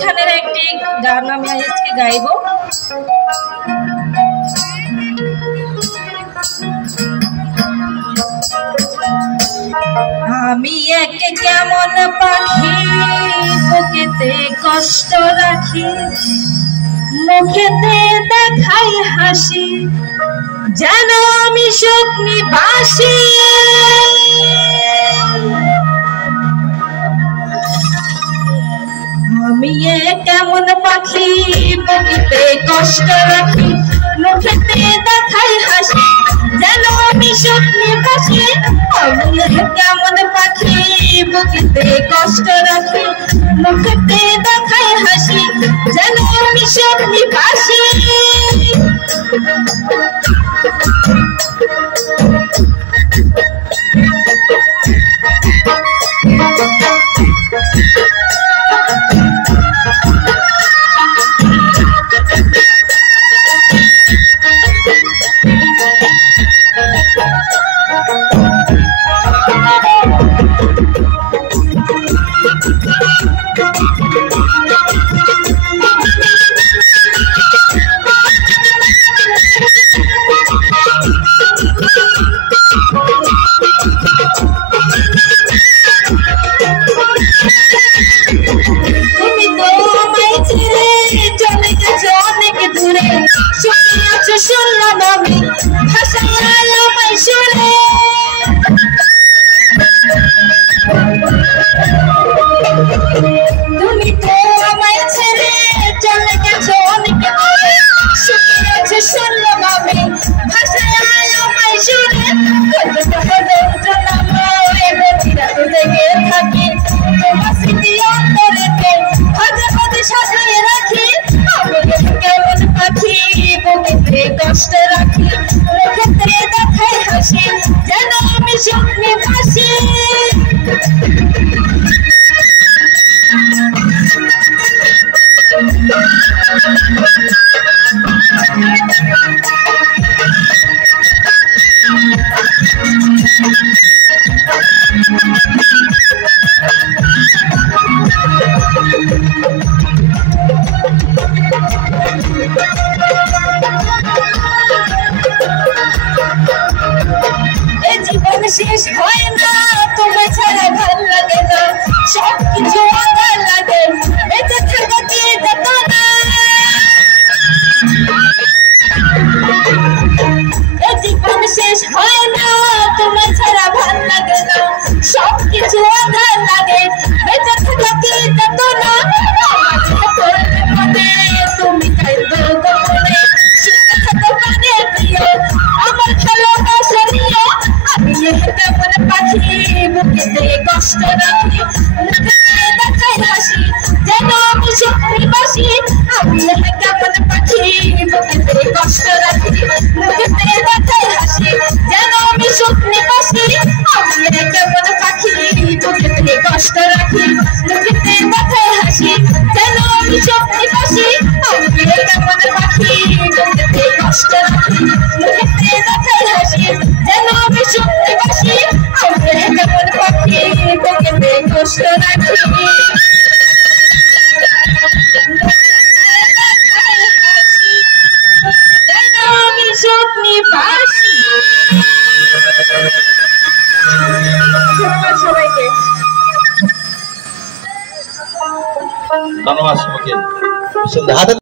খানের একটি গান আমি আজকে গাইব। আমি এক কেমন পাখি, বুকেতে কষ্ট রাখি, মুখেতে দেখাই হাসি, যেন আমি সুখ নিবাসী। আমি এক কেমন পাখি, বুকেতে কষ্ট রাখি, মুখেতে দেখাই হাসি, যেন আমি সুখ নিবাসী। আমি এক কেমন পাখি, বুকেতে কষ্ট রাখি, মুখেতে দেখাই হাসি, যেন আমি সুখ নিবাসী। তুমি তো আমায় ছেড়ে চলে গেছো অনেক দূরে, শুনিয়াছো শুনলাম আমি ভাষায় আমায় সুরে। তুমি তো আমায় ছেড়ে চলে গেছো অনেক দূরে, শুনিয়াছো শুনলাম আমি ভাষায় আমায় সুরে। থাকি তোমার স্মৃতি অন্তরেতে মাঝে মাঝে সাজিয়ে রাখি। আমি কেমন পাখি, বুকেতে কষ্ট রাখি, মুখেতে দেখাই হাসি, যেন আমি সুখ নিবাসী। জীবন শেষ হয় না, তোমায় ছাড়া ভাল লাগে না, সবকিছু আধার লাগে, বেঁচে থাকতে যেত না। জীবন শেষ হয় না, তোমায় ছাড়া ভাল লাগে না, সবকিছু আধার লাগে, বেঁচে থাকতে যেত না। তুমি কাঁদো গোপনে, সুখে থাকো কানে প্রিয়, আমার ভালোবাসা নিও। আমি কেমন পাখি, বুকেতে কষ্ট রাখি, মুখেতে দেখাই হাসি, যেন আমি সুখ নিবাসী। আমি কেমন পাখি, বুকেতে কষ্ট রাখি, মুখেতে দেখাই হাসি, যেন আমি সুখ নিবাসী। আমি কেমন পাখি, বুকেতে কষ্ট রাখি, মুখেতে দেখাই হাসি, যেন আমি সুখ নিবাসী। আমি কেমন পাখি, বুকেতে কষ্ট রাখি, মুখেতে দেখাই হাসি, যেন আমি সুখ নিবাসী। আমি কেমন পাখি, বুকেতে কষ্ট রাখি, যেন আমি সুখ নিবাসী। ধন্যবাদ সবাইকে। ধন্যবাদ সবাইকে।